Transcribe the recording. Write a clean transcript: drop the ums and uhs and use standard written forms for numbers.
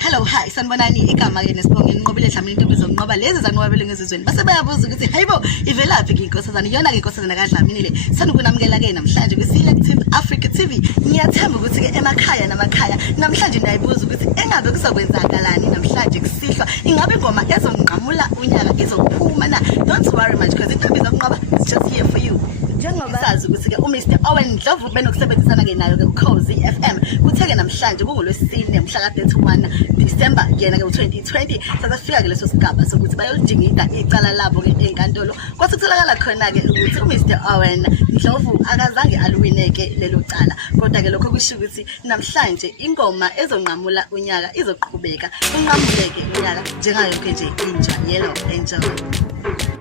Hello, hi, sanibonani igama ke nesibongeni Nqobile Dlamini into bezonqoba lezi zanqoba belengezizweni base bayabuza ukuthi hayibo ivelaphi ke inkosazana iyona ke inkosazana kaDlamini le sanukunamukela ke namhlanje kwi-Selective Africa TV. Ngiyathemba ukuthi ke emakhaya namakhaya namhlanje ndayibuza ukuthi engabe kuzokwenzakalani namhlanje kusihlwa ingabe ingoma ezonqamula unyaka izokuphuma na. Don't worry much because indaba izokunqoba is just here for you. Njengoba sazi ukuthi ke uMr Owen Ndlovu benokusebenzisana ke nayo ke uCozi FM kutheke namhlanje kungolwesine mhla ka-31 December yena ke u2020 sasafika ke leso sigaba sokuthi bayolidingida icala labo ke enkantolo kwathi kutholakala khona ke ukuthi uMr Owen Ndlovu akazange aluwineke lelo cala kodwa ke lokho kusho ukuthi namhlanje ingoma ezonqamula unyaka izoqhubeka unqamuleke unyaka njengayo ke nje inja yellow angel.